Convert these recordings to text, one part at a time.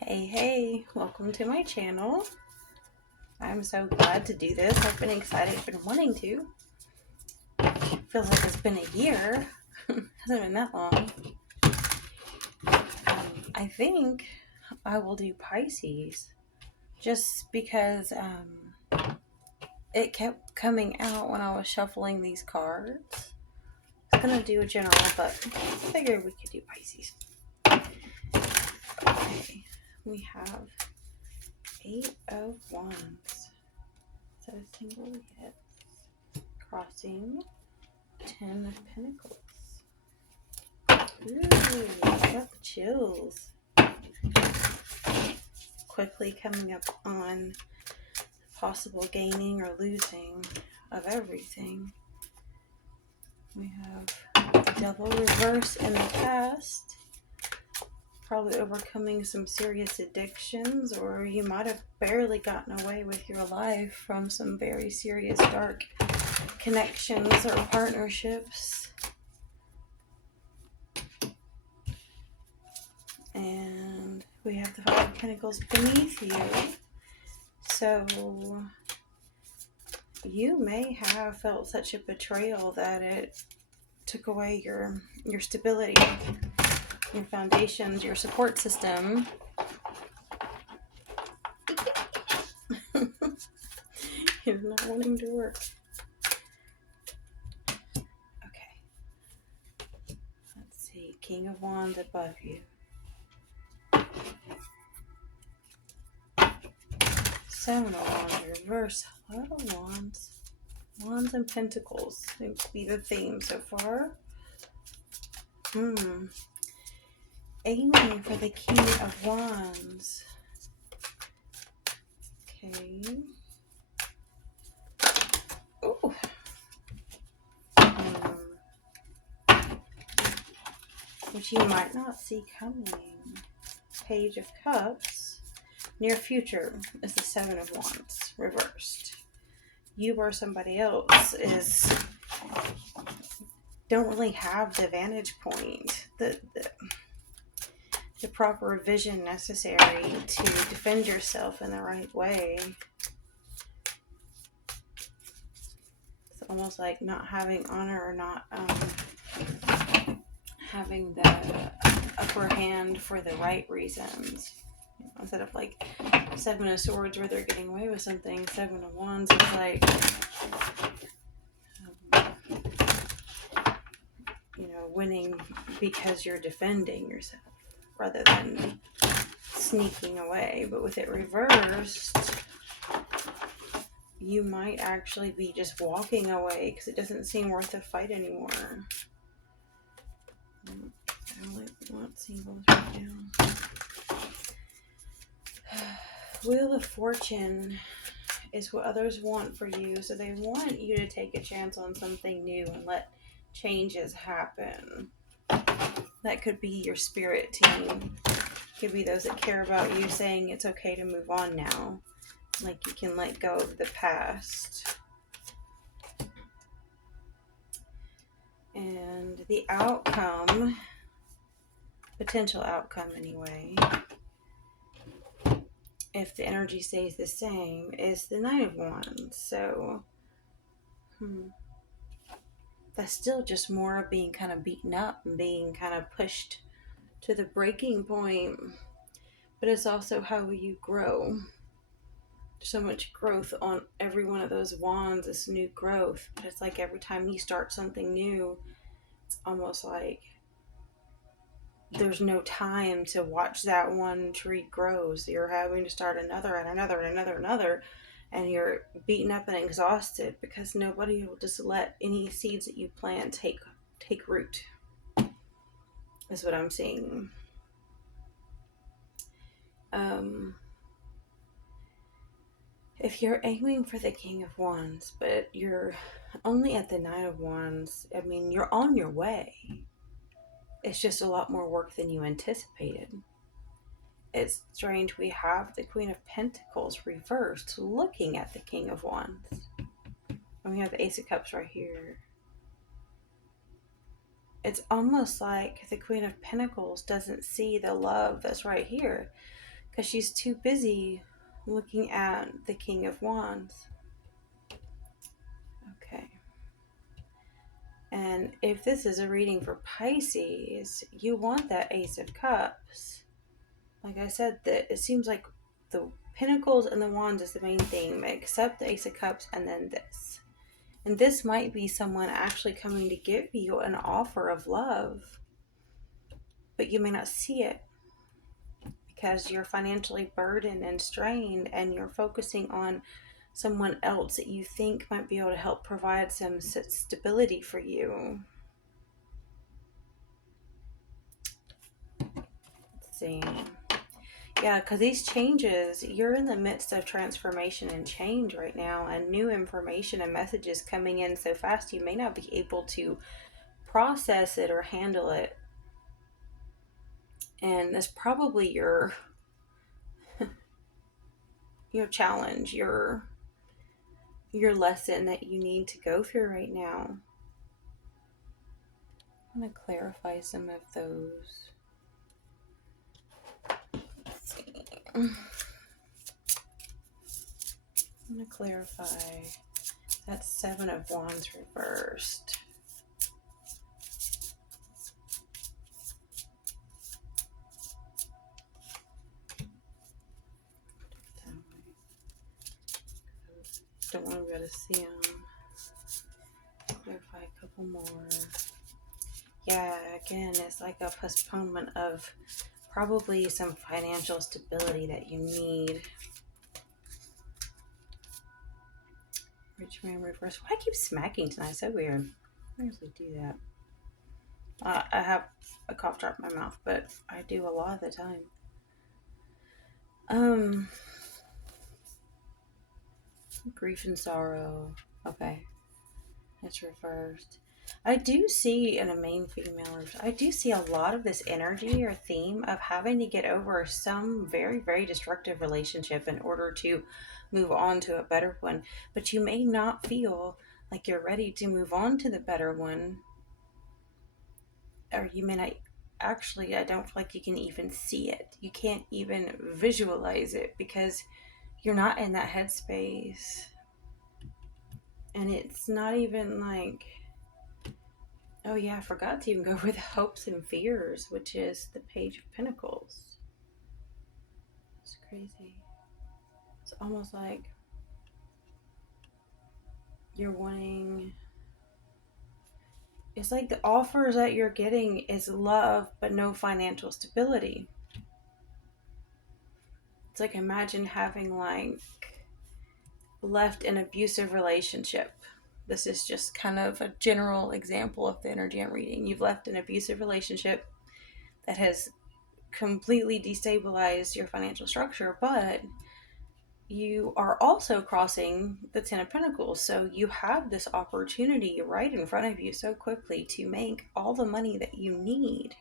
Hey, welcome to my channel. I'm so glad to do this. I've been excited, been wanting to. Feels like it's been a year. Hasn't been that long. I think I will do Pisces just because it kept coming out when I was shuffling these cards. I was gonna do a general, but I figured we could do Pisces. Okay, we have 8 of Wands. Is that a single? Yes. Crossing 10 of Pentacles. Ooh, I got the chills. Quickly coming up on possible gaining or losing of everything. We have the Devil reverse in the past. Probably overcoming some serious addictions, or you might have barely gotten away with your life from some very serious dark connections or partnerships. And we have the Five of Pentacles beneath you. So you may have felt such a betrayal that it took away your stability, your foundations, your support system. You're not wanting to work. Okay. Let's see. King of Wands above you. Seven of Wands reverse. A lot of Wands. Wands and Pentacles seems to be the theme so far. Aiming for the King of Wands. Okay. Ooh. Which you might not see coming. Page of Cups. Near future is the Seven of Wands reversed. You or somebody else don't really have the vantage point, the proper vision necessary to defend yourself in the right way. It's almost like not having honor or not having the upper hand for the right reasons. Instead of like Seven of Swords where they're getting away with something, Seven of Wands is like winning because you're defending yourself rather than sneaking away. But with it reversed, you might actually be just walking away because it doesn't seem worth the fight anymore. I only want singles right now. Wheel of Fortune is what others want for you. So they want you to take a chance on something new and let changes happen. That could be your spirit team. Could be those that care about you saying it's okay to move on now. Like you can let go of the past. And the outcome, potential outcome anyway, if the energy stays the same, is the Nine of Wands. So, that's still just more of being kind of beaten up and being kind of pushed to the breaking point. But it's also how you grow. So much growth on every one of those wands, this new growth. But it's like every time you start something new, it's almost like there's no time to watch that one tree grow. So you're having to start another and another and another and another. And you're beaten up and exhausted because nobody will just let any seeds that you plant take root. Is what I'm seeing. If you're aiming for the King of Wands, but you're only at the Nine of Wands, I mean, you're on your way. It's just a lot more work than you anticipated. It's strange we have the Queen of Pentacles reversed looking at the King of Wands. And we have the Ace of Cups right here. It's almost like the Queen of Pentacles doesn't see the love that's right here. because she's too busy looking at the King of Wands. Okay. And if this is a reading for Pisces, you want that Ace of Cups. Like I said, that it seems like the Pentacles and the Wands is the main theme, except the Ace of Cups and then this. And this might be someone actually coming to give you an offer of love, but you may not see it because you're financially burdened and strained and you're focusing on someone else that you think might be able to help provide some stability for you. Let's see. Yeah, because these changes, you're in the midst of transformation and change right now, and new information and messages coming in so fast you may not be able to process it or handle it. And that's probably your challenge, your lesson that you need to go through right now. I'm going to clarify some of those. Let's see. I'm going to clarify. That's Seven of Wands reversed. Don't want to be able to see them. Clarify a couple more. Yeah, again, it's like a postponement of probably some financial stability that you need. Rich man reverse. Why do I keep smacking tonight? So weird. I usually do that. I have a cough drop in my mouth, but I do a lot of the time. Grief and sorrow. Okay. It's reversed. I do see in a main female, I do see a lot of this energy or theme of having to get over some very, very destructive relationship in order to move on to a better one. But you may not feel like you're ready to move on to the better one. Or you may not actually, I don't feel like you can even see it. You can't even visualize it because you're not in that headspace. And it's not even like, oh yeah, I forgot to even go over the hopes and fears, which is the Page of Pentacles. It's crazy. It's almost like you're wanting, it's like the offers that you're getting is love but no financial stability. It's like, imagine having like left an abusive relationship. This is just kind of a general example of the energy I'm reading. You've left an abusive relationship that has completely destabilized your financial structure, but you are also crossing the Ten of Pentacles. So you have this opportunity right in front of you so quickly to make all the money that you need.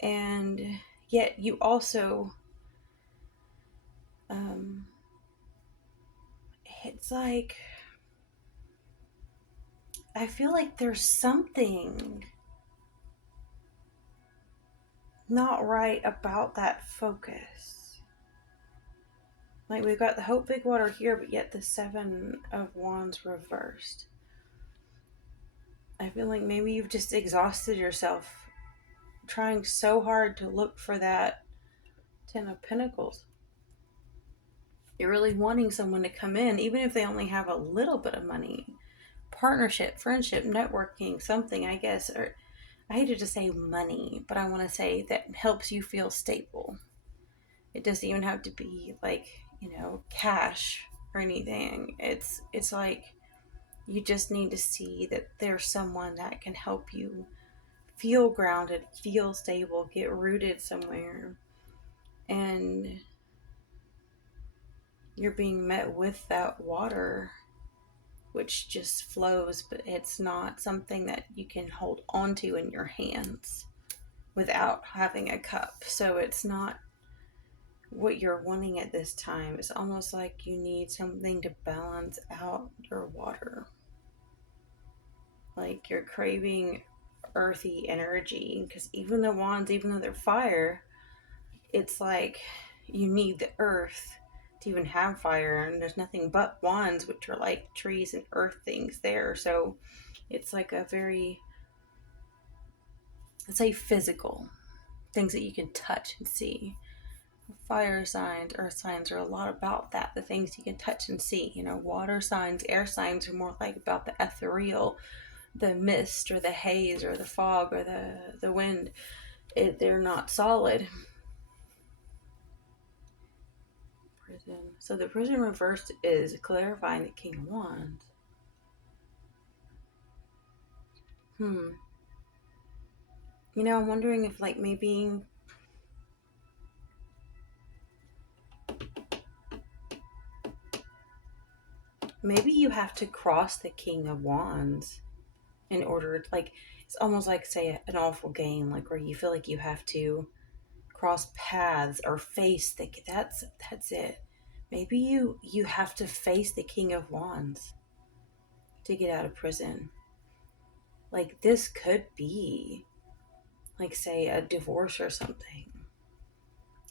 And yet you also, it's like, I feel like there's something not right about that focus. Like, we've got the Hope Big Water here, but yet the Seven of Wands reversed. I feel like maybe you've just exhausted yourself trying so hard to look for that Ten of Pentacles. You're really wanting someone to come in, even if they only have a little bit of money. Partnership, friendship, networking, something, I guess. Or I hated to say money, but I want to say that helps you feel stable. It doesn't even have to be like, cash or anything. It's like you just need to see that there's someone that can help you feel grounded, feel stable, get rooted somewhere. And you're being met with that water, which just flows, but it's not something that you can hold onto in your hands without having a cup. So it's not what you're wanting at this time. It's almost like you need something to balance out your water. Like you're craving earthy energy, because even the wands, even though they're fire, it's like you need the earth to even have fire, and there's nothing but wands, which are like trees and earth things there. So it's like a very, let's say, physical things that you can touch and see. Fire signs, earth signs are a lot about that, the things you can touch and see. Water signs, air signs are more like about the ethereal, the mist or the haze or the fog or the wind. They're not solid. Prison. So the prison reversed is clarifying the King of Wands. I'm wondering if like maybe you have to cross the King of Wands in order to, like, it's almost like, say, an awful game, like where you feel like you have to cross paths or face that's it. Maybe you have to face the King of Wands to get out of prison. Like, this could be like, say, a divorce or something.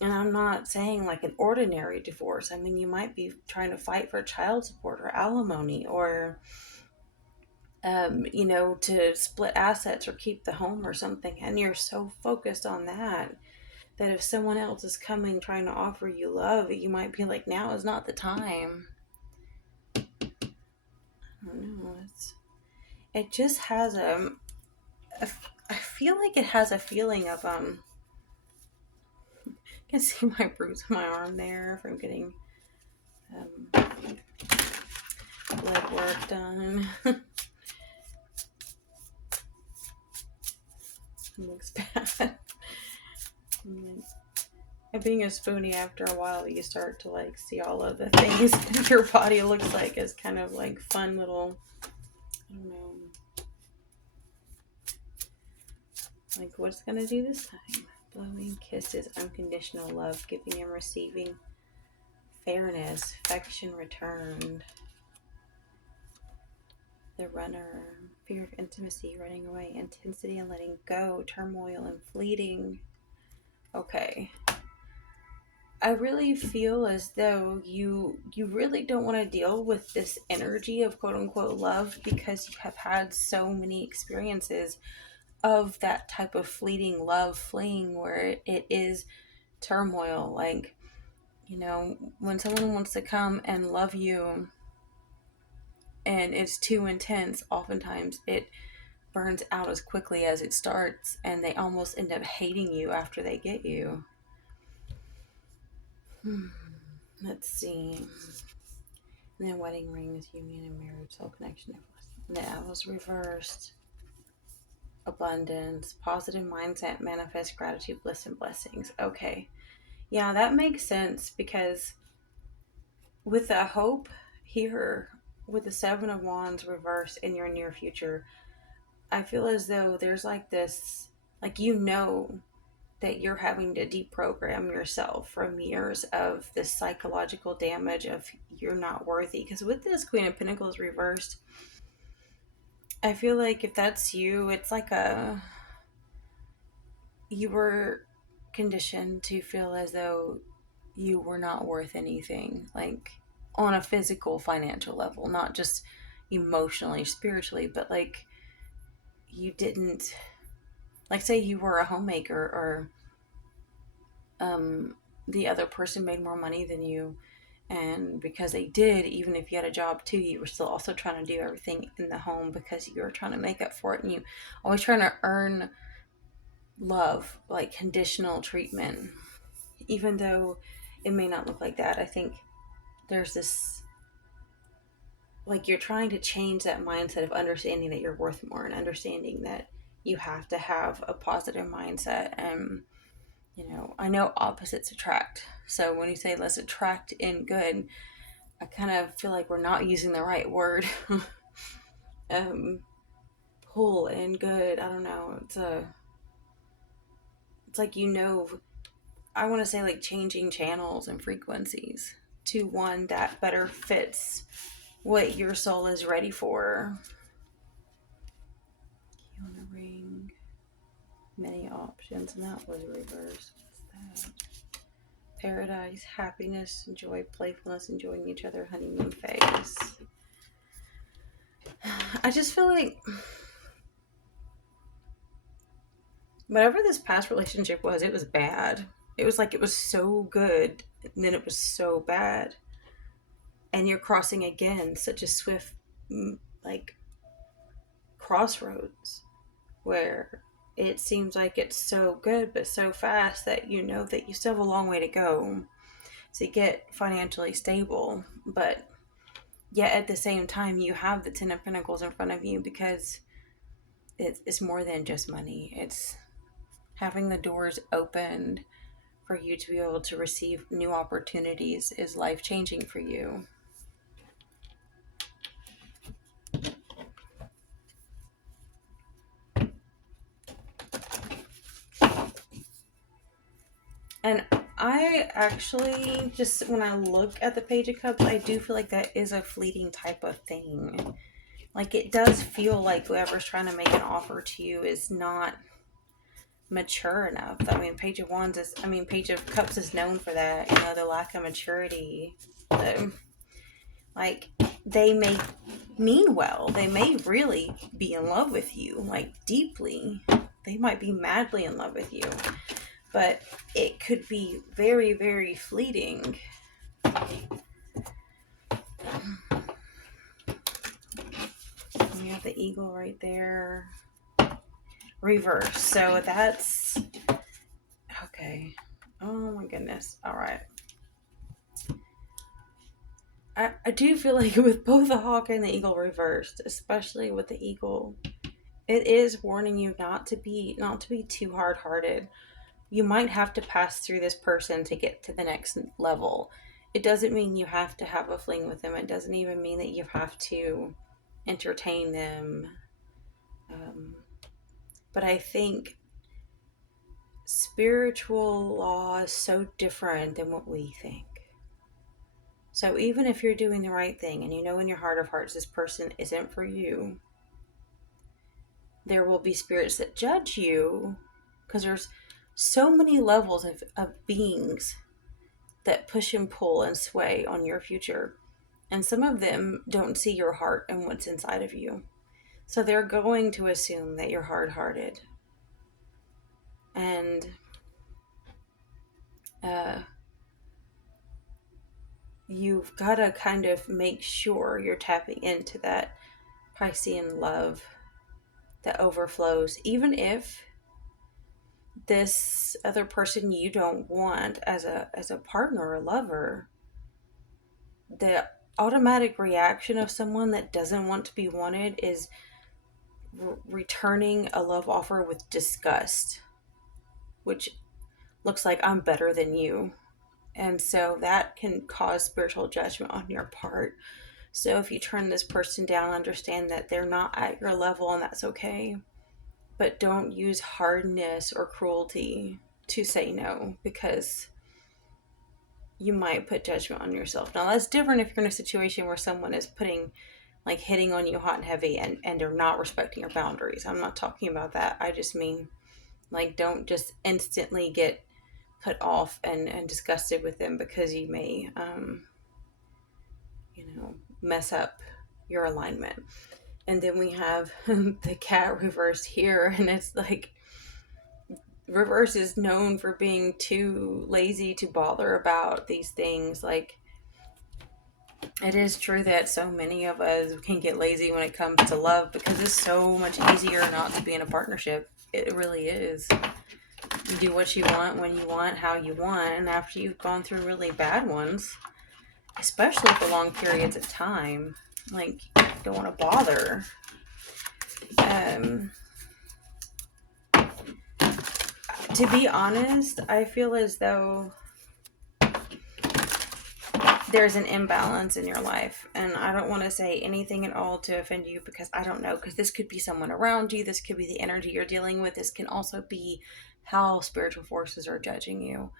And I'm not saying like an ordinary divorce. I mean, you might be trying to fight for child support or alimony, or to split assets or keep the home or something, and you're so focused on that if someone else is coming trying to offer you love, you might be like, now is not the time. I don't know. It just has I feel like it has a feeling of you can see my bruise on my arm there from getting blood work done. It looks bad. And being a spoonie, after a while, you start to like see all of the things that your body looks like as kind of like fun little, I don't know, like what's gonna do this time? Blowing kisses, unconditional love, giving and receiving, fairness, affection returned. The runner, fear of intimacy, running away, intensity and letting go, turmoil and fleeting. Okay. I really feel as though you really don't want to deal with this energy of quote unquote love, because you have had so many experiences of that type of fleeting love fleeing, where it is turmoil. Like, when someone wants to come and love you and it's too intense, oftentimes it burns out as quickly as it starts, and they almost end up hating you after they get you. Let's see. And then wedding rings, union and marriage, soul connection. That was reversed. Abundance, positive mindset, manifest gratitude, bliss, and blessings. Okay. Yeah, that makes sense, because with the hope here, with the Seven of Wands reversed in your near future, I feel as though there's like this, like, that you're having to deprogram yourself from years of this psychological damage of you're not worthy. Because with this Queen of Pentacles reversed, I feel like if that's you, it's like you were conditioned to feel as though you were not worth anything, like on a physical, financial level, not just emotionally, spiritually, but like you didn't, like, say you were a homemaker, or the other person made more money than you, and because they did, even if you had a job too, you were still also trying to do everything in the home because you were trying to make up for it, and you always trying to earn love, like conditional treatment, even though it may not look like that. I think there's this, like, you're trying to change that mindset of understanding that you're worth more, and understanding that you have to have a positive mindset. And I know opposites attract, so when you say let's attract in good, I kind of feel like we're not using the right word. Pull in good, I don't know, it's like, I want to say like changing channels and frequencies to one that better fits what your soul is ready for. Key on the ring, many options, and that was reversed. What's that? paradise, happiness, joy, playfulness, enjoying each other, honeymoon phase. I just feel like whatever this past relationship was, it was bad. It was like it was so good, and then it was so bad. And you're crossing again such a swift, like, crossroads where it seems like it's so good but so fast that you know that you still have a long way to go to get financially stable. But yet at the same time, you have the Ten of Pentacles in front of you because it's more than just money. It's having the doors opened for you to be able to receive new opportunities is life-changing for you. And I actually, just when I look at the Page of Cups, I do feel like that is a fleeting type of thing. Like, it does feel like whoever's trying to make an offer to you is not mature enough. I mean, Page of Cups is known for that, the lack of maturity. Like, they may mean well. They may really be in love with you, like, deeply. They might be madly in love with you. But it could be very, very fleeting. We have the eagle right there. Reverse. So that's... Okay. Oh my goodness. All right. I do feel like with both the hawk and the eagle reversed, especially with the eagle, it is warning you not to be too hard-hearted. You might have to pass through this person to get to the next level. It doesn't mean you have to have a fling with them. It doesn't even mean that you have to entertain them. But I think spiritual law is so different than what we think. So even if you're doing the right thing and you know in your heart of hearts this person isn't for you, there will be spirits that judge you because there's so many levels of beings that push and pull and sway on your future. And some of them don't see your heart and what's inside of you. So they're going to assume that you're hard-hearted. And you've got to kind of make sure you're tapping into that Piscean love that overflows, even if this other person you don't want as a partner or lover. The automatic reaction of someone that doesn't want to be wanted is returning a love offer with disgust, which looks like I'm better than you. And so that can cause spiritual judgment on your part. So if you turn this person down, understand that they're not at your level and that's okay. But don't use hardness or cruelty to say no, because you might put judgment on yourself. Now that's different if you're in a situation where someone is hitting on you hot and heavy and they're not respecting your boundaries. I'm not talking about that. I just mean, don't just instantly get put off and disgusted with them because you may, mess up your alignment. And then we have the cat reversed here, and it's like, reverse is known for being too lazy to bother about these things. Like, it is true that so many of us can get lazy when it comes to love because it's so much easier not to be in a partnership. It really is. You do what you want, when you want, how you want, and after you've gone through really bad ones, especially for long periods of time, you don't want to bother. To be honest, I feel as though there's an imbalance in your life, and I don't want to say anything at all to offend you because I don't know, because this could be someone around you, this could be the energy you're dealing with, this can also be how spiritual forces are judging you.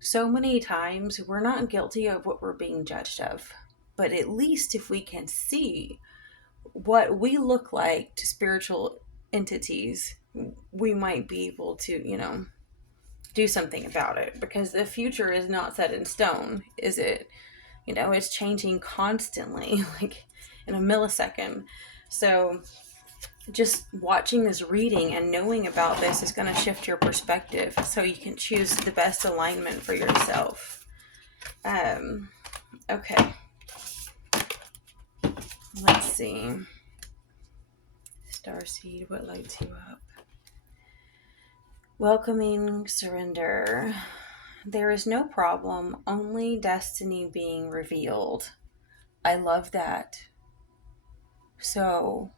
So many times we're not guilty of what we're being judged of, but at least if we can see what we look like to spiritual entities, we might be able to, do something about it, because the future is not set in stone, is it? It's changing constantly, like in a millisecond. So just watching this reading and knowing about this is going to shift your perspective so you can choose the best alignment for yourself. Okay. Let's see. Starseed, what lights you up? Welcoming surrender. There is no problem, only destiny being revealed. I love that. So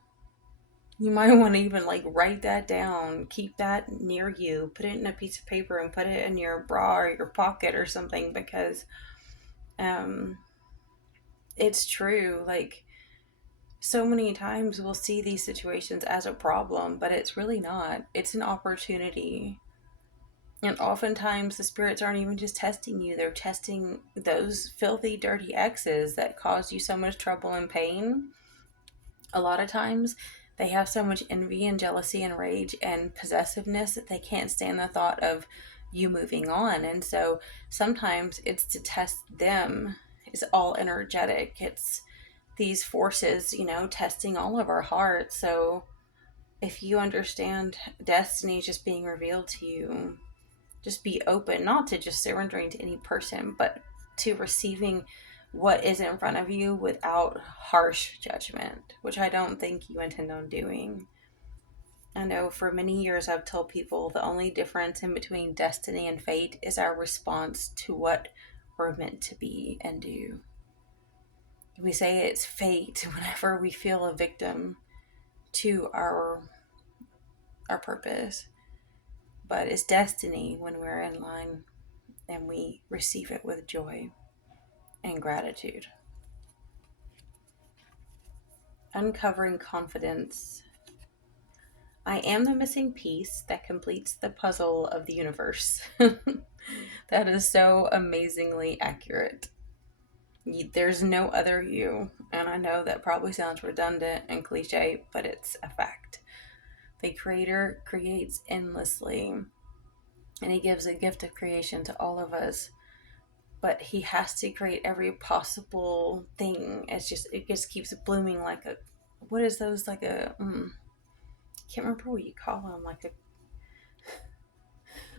you might want to even like write that down, keep that near you, put it in a piece of paper and put it in your bra or your pocket or something, because it's true. Like, so many times we'll see these situations as a problem, but it's really not. It's an opportunity. And oftentimes the spirits aren't even just testing you, they're testing those filthy, dirty exes that caused you so much trouble and pain. A lot of times they have so much envy and jealousy and rage and possessiveness that they can't stand the thought of you moving on. And so sometimes it's to test them. It's all energetic. It's these forces, testing all of our hearts. So if you understand destiny just being revealed to you, just be open, not to just surrendering to any person, but to receiving what is in front of you without harsh judgment, which I don't think you intend on doing. I know for many years I've told people the only difference in between destiny and fate is our response to what we're meant to be and do. We say it's fate whenever we feel a victim to our purpose, but it's destiny when we're in line and we receive it with joy and gratitude. Uncovering confidence. I am the missing piece that completes the puzzle of the universe. That is so amazingly accurate. There's no other you, and I know that probably sounds redundant and cliche, but it's a fact. The Creator creates endlessly, and He gives a gift of creation to all of us, but He has to create every possible thing. It just keeps blooming like a, what is those, like a, can't remember what you call them, like a,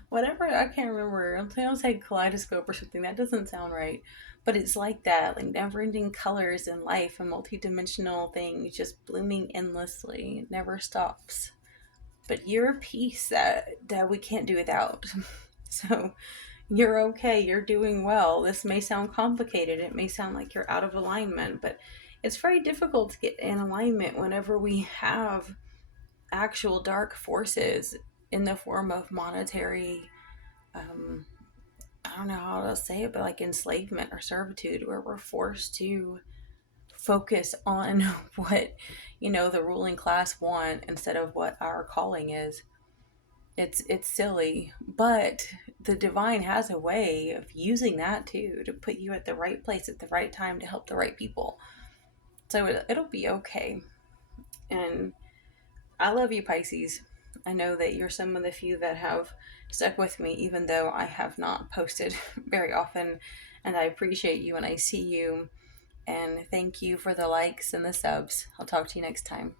whatever, I can't remember. I'm going to say kaleidoscope or something. That doesn't sound right. But it's like that, like never ending colors in life, a multi-dimensional thing just blooming endlessly. It never stops. But you're a piece that we can't do without. So you're okay. You're doing well. This may sound complicated. It may sound like you're out of alignment, but it's very difficult to get in alignment whenever we have actual dark forces in the form of monetary, I don't know how to say it, but like enslavement or servitude, where we're forced to focus on what, the ruling class want instead of what our calling is. It's silly, but the divine has a way of using that too, to put you at the right place at the right time to help the right people. So it'll be okay. And I love you, Pisces. I know that you're some of the few that have stuck with me, even though I have not posted very often. And I appreciate you and I see you. And thank you for the likes and the subs. I'll talk to you next time.